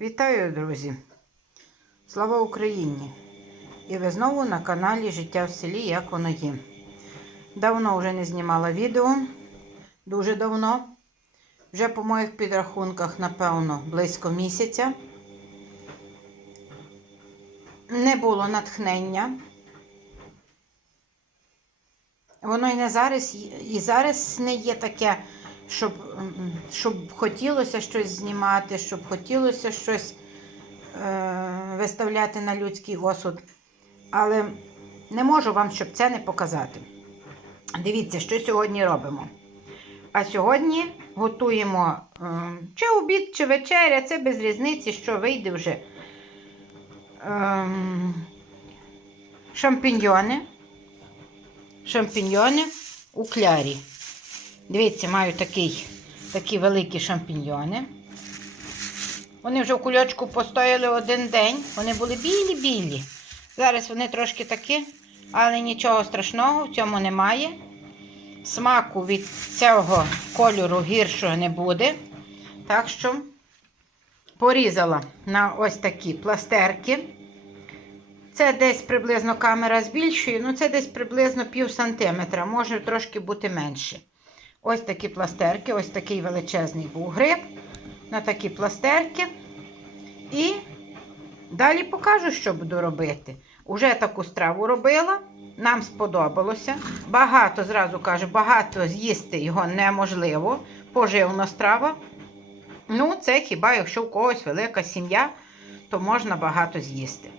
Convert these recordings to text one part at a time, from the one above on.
Вітаю, друзі! Слава Україні! І ви знову на каналі Життя в селі, як воно є. Давно вже не знімала відео, дуже давно. Вже по моїх підрахунках, напевно, близько місяця. Не було натхнення. Воно і не зараз, і зараз не є таке, щоб, щоб хотілося щось знімати, щоб хотілося щось е, виставляти на людський осуд. Але не можу вам, щоб це не показати. Дивіться, що сьогодні робимо. А сьогодні готуємо е, чи обід, чи вечеря, це без різниці, що вийде вже. Ем, шампіньйони. Шампіньйони у клярі. Дивіться, маю такий, такі великі шампіньйони. Вони вже в кульочку постояли один день. Вони були білі-білі. Зараз вони трошки такі, але нічого страшного в цьому немає. Смаку від цього кольору гіршого не буде. Так що порізала на ось такі пластерки. Це десь приблизно камера збільшує, ну це десь приблизно пів сантиметра, може трошки бути менше. Ось такі пластерки, ось такий величезний був гриб. На такі пластерки. І далі покажу, що буду робити. Уже таку страву робила, нам сподобалося. Багато, зразу кажу, багато з'їсти його неможливо. Поживна страва. Ну, це хіба якщо у когось велика сім'я, то можна багато з'їсти.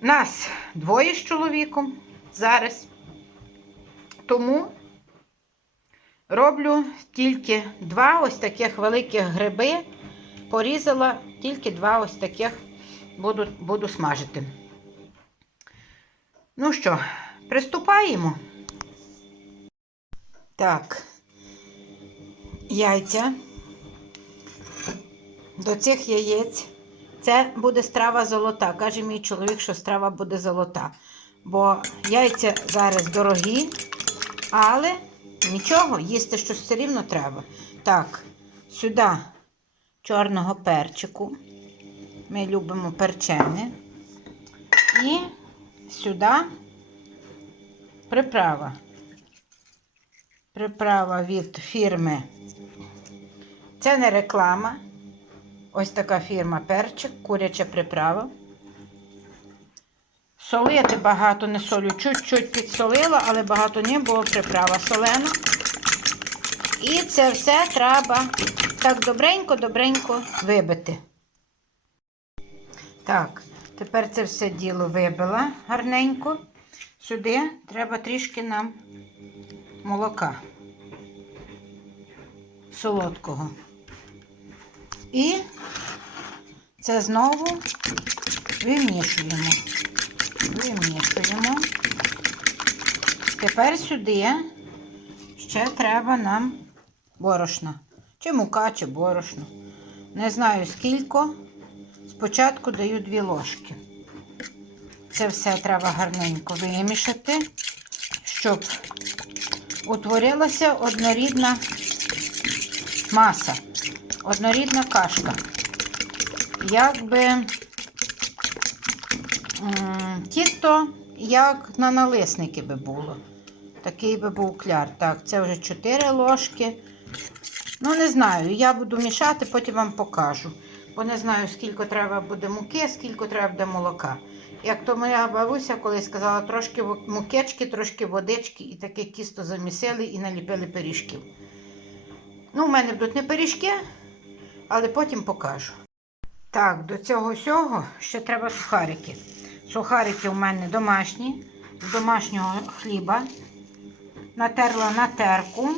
Нас двоє з чоловіком зараз. Тому роблю тільки два ось таких великих гриби. Порізала тільки два ось таких буду, буду смажити. Ну що, приступаємо. Так, яйця. До цих яєць. Це буде страва золота. Каже мій чоловік, що страва буде золота. Бо яйця зараз дорогі, але нічого, їсти щось все рівно треба. Так, сюди чорного перчику. Ми любимо перчене. І сюди приправа. Приправа від фірми. Це не реклама. Ось така фірма перчик, куряча приправа. Солити багато не солю. Чуть-чуть підсолила, але багато не було приправа солена. І це все треба так добренько-добренько вибити. Так, тепер це все діло вибила гарненько. Сюди треба трішки нам молока солодкого. І це знову вимішуємо. Вимішуємо. Тепер сюди ще треба нам борошна. Чи мука, чи борошно. Не знаю скільки. Спочатку даю дві ложки. Це все треба гарненько вимішати, щоб утворилася однорідна маса, однорідна кашка. Якби тісто, як на налисники би було. Такий би був кляр. Так, це вже 4 ложки. Ну, не знаю, я буду мішати, потім вам покажу. Бо не знаю, скільки треба буде муки, скільки треба буде молока. Як то моя бабуся колись сказала, трошки мукечки, трошки водички, і таке тісто замісили і наліпили пиріжків. Ну, у мене будуть не пиріжки, але потім покажу. Так, до цього всього ще треба сухарики. Сухарики у мене домашні, з домашнього хліба. Натерла на терку.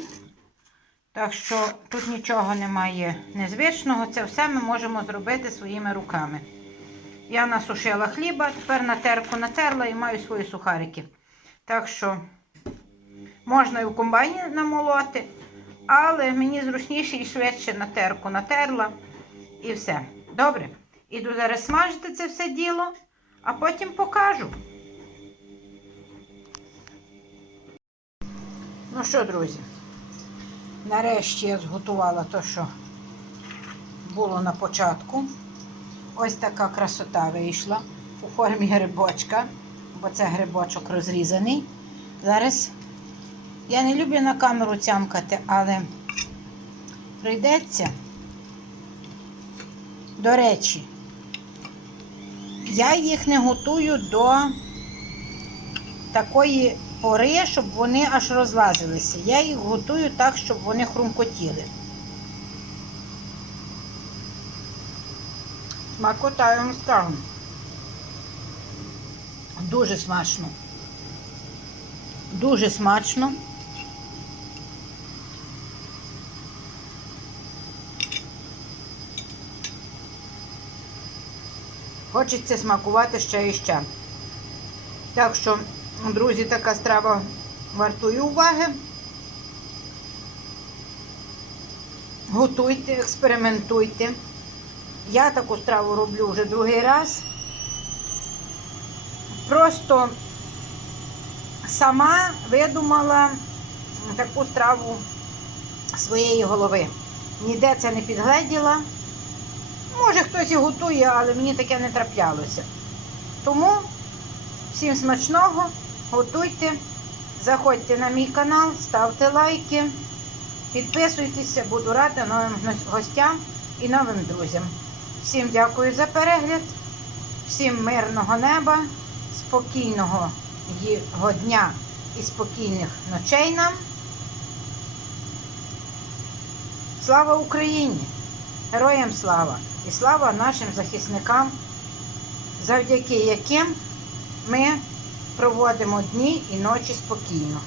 Так що тут нічого немає незвичного. Це все ми можемо зробити своїми руками. Я насушила хліба, тепер на терку натерла і маю свої сухарики. Так що можна і в комбайні намолоти, але мені зручніше і швидше на терку натерла. І все. Добре. Іду зараз смажити це все діло, а потім покажу. Ну що, друзі, нарешті я зготувала те, що було на початку. Ось така красота вийшла у формі грибочка, бо це грибочок розрізаний. Зараз я не люблю на камеру цямкати, але прийдеться. До речі, я їх не готую до такої пори, щоб вони аж розлазилися. Я їх готую так, щоб вони хрумкотіли. Смакота, я вам скажу. Дуже смачно. Дуже смачно. Хочеться смакувати ще і ще. Так що, друзі, така страва вартує уваги. Готуйте, експериментуйте. Я таку страву роблю вже другий раз. Просто сама видумала таку страву своєї голови. Ніде це не підгледіла. Може, хтось і готує, але мені таке не траплялося. Тому всім смачного, готуйте, заходьте на мій канал, ставте лайки, підписуйтеся, буду рада новим гостям і новим друзям. Всім дякую за перегляд, всім мирного неба, спокійного його дня і спокійних ночей нам. Слава Україні! Героям слава! І слава нашим захисникам, завдяки яким ми проводимо дні і ночі спокійно.